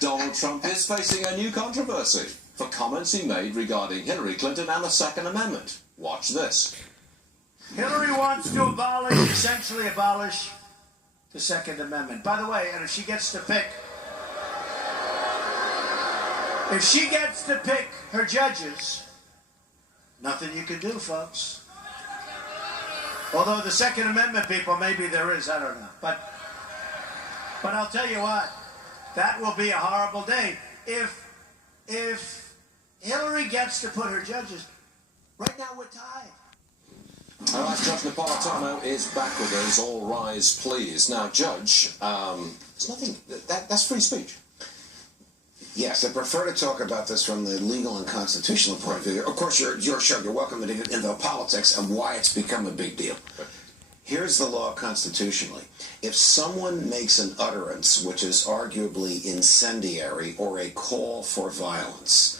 Donald Trump is facing a new controversy for comments he made regarding Hillary Clinton and the Second Amendment. Watch this. Hillary wants to essentially abolish the Second Amendment. By the way, and if she gets to pick her judges, nothing you can do, folks. Although the Second Amendment people, maybe there is, I don't know. But I'll tell you what, that will be a horrible day. If Hillary gets to put her judges, right now we're tied. All right, Judge Napolitano is back with us. All rise, please. Now, Judge, there's nothing, that's free speech. Yes, I prefer to talk about this from the legal and constitutional point of view. Of course, you're welcome to get into the politics and why it's become a big deal. Here's the law constitutionally. If someone makes an utterance which is arguably incendiary or a call for violence,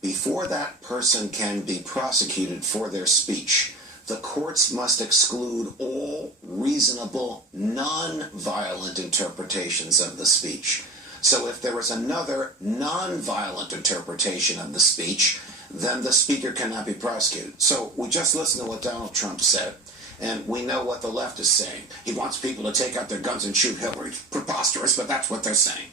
before that person can be prosecuted for their speech, the courts must exclude all reasonable, non-violent interpretations of the speech. So if there is another non-violent interpretation of the speech, then the speaker cannot be prosecuted. So we just listened to what Donald Trump said, and we know what the left is saying. He wants people to take out their guns and shoot Hillary. Preposterous, but that's what they're saying.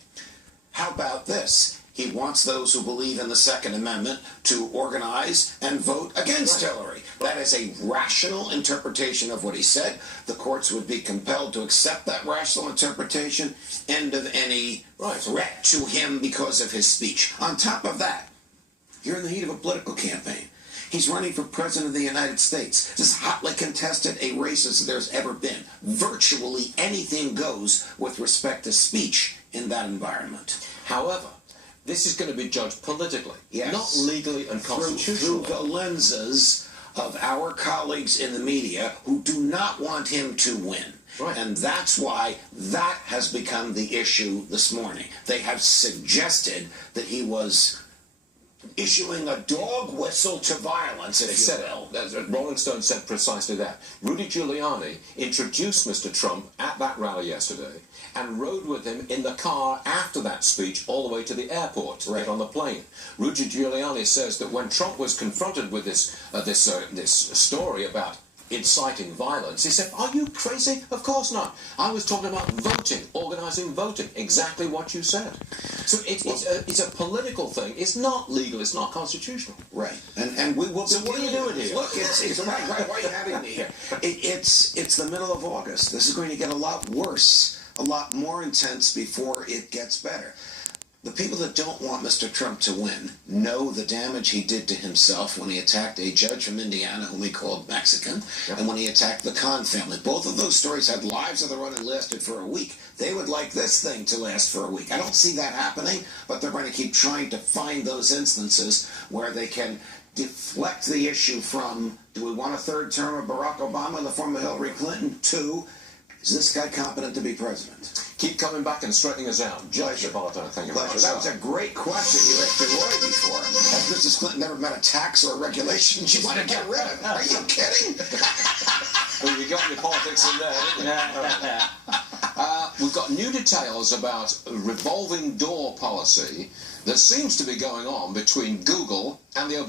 How about this? He wants those who believe in the Second Amendment to organize and vote against Hillary. That is a rational interpretation of what he said. The courts would be compelled to accept that rational interpretation. End of any threat to him because of his speech. On top of that, you're in the heat of a political campaign. He's running for president of the United States. It's as hotly contested a race as there's ever been. Virtually anything goes with respect to speech in that environment. However, this is going to be judged politically, yes, not legally and constitutionally. Through the lenses of our colleagues in the media who do not want him to win. Right. And that's why that has become the issue this morning. They have suggested that he was issuing a dog whistle to violence, if you will. Rolling Stone said precisely that. Rudy Giuliani introduced Mr. Trump at that rally yesterday and rode with him in the car after that speech all the way to the airport to get on the plane. Rudy Giuliani says that when Trump was confronted with this story about inciting violence, he said, "Are you crazy? Of course not. I was talking about voting, organizing voting, exactly what you said." So it's a political thing. It's not legal. It's not constitutional. Right. And we will. So what are you doing here? Look, it's right. Why are you having me here? It's the middle of August. This is going to get a lot worse, a lot more intense before it gets better. The people that don't want Mr. Trump to win know the damage he did to himself when he attacked a judge from Indiana whom he called Mexican, and when he attacked the Khan family. Both of those stories had lives of their own and lasted for a week. They would like this thing to last for a week. I don't see that happening, but they're going to keep trying to find those instances where they can deflect the issue from, do we want a third term of Barack Obama in the form of Hillary Clinton, to, is this guy competent to be president? Keep coming back and straightening us out. Judge Napolitano, thank you very much. That was a great question you asked Roy before. Has Mrs. Clinton never met a tax or a regulation she wanted to get rid of? Are you kidding? Well, you got your politics in there, didn't you? We've got new details about a revolving door policy that seems to be going on between Google and the Obama